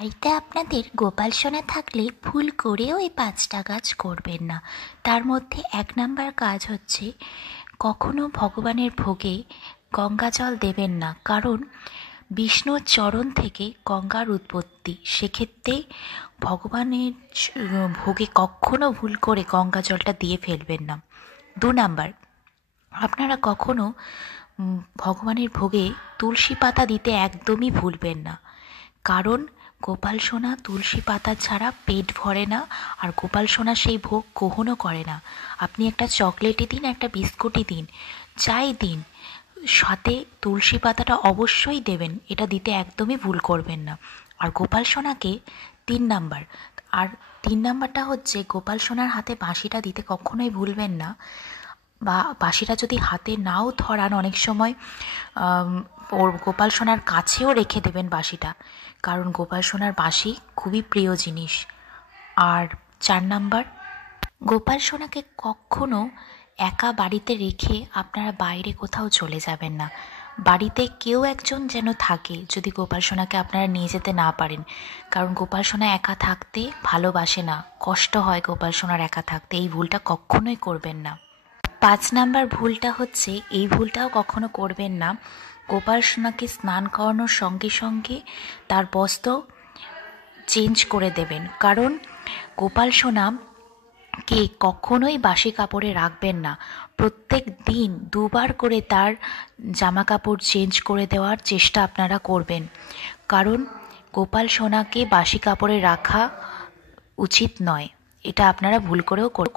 বাড়িতে আপনাদের গোপাল সোনা থাকলে ভুল করেও এই 5টা কাজ করবেন না। তার মধ্যে 1 নাম্বার কাজ হচ্ছে কখনো ভগবানের ভোগে গঙ্গা জল দেবেন না, কারণ বিষ্ণুর চরণ থেকে গঙ্গার উৎপত্তি। সেক্ষেত্রে ভগবানের ভোগে কখনো ভুল করে গঙ্গা জলটা দিয়ে ফেলবেন না। 2 নাম্বার, আপনারা কখনো ভগবানের ভোগে তুলসী পাতা দিতে একদমই ভুলবেন না, কারণ গোপাল সোনা তুলসী পাতা ছাড়া পেট ভরে না, আর গোপাল সোনা সেই ভোগ গ্রহণও করে না। আপনি একটা চকলেটই দিন, একটা বিস্কুটই দিন, যাই দিন, সাথে তুলসী পাতাটা অবশ্যই দেবেন। এটা দিতে একদমই ভুল করবেন না। আর গোপাল সোনাকে 3 নাম্বার, আর 3 নাম্বারটা হচ্ছে গোপাল সোনার হাতে বাঁশিটা দিতে কখনোই ভুলবেন না। বা বাঁশিটা যদি হাতে নাও ধরান, অনেক সময় ওর গোপাল সোনার কাছেও রেখে দেবেন বাঁশিটা, কারণ গোপাল সোনার বাঁশি খুবই প্রিয় জিনিস। আর 4 নাম্বার, গোপাল সোনাকে কখনো একা বাড়িতে রেখে আপনারা বাইরে কোথাও চলে যাবেন না। বাড়িতে কেউ একজন যেন থাকে, যদি গোপাল সোনাকে আপনারা নিয়ে যেতে না পারেন, কারণ গোপাল সোনা একা থাকতে ভালোবাসে না, কষ্ট হয় গোপাল সোনার একা থাকতে। এই ভুলটা কখনোই করবেন না। 5 নাম্বার ভুলটা হচ্ছে, এই ভুলটাও কখনো করবেন না, গোপাল সোনাকে স্নান করানোর সঙ্গে সঙ্গে তার বস্ত্র চেঞ্জ করে দেবেন, কারণ গোপাল সোনাকে কখনোই বাসি কাপড়ে রাখবেন না। প্রত্যেক দিন 2বার করে তার জামা কাপড় চেঞ্জ করে দেওয়ার চেষ্টা আপনারা করবেন, কারণ গোপাল সোনাকে বাসি কাপড়ে রাখা উচিত নয়। এটা আপনারা ভুল করেও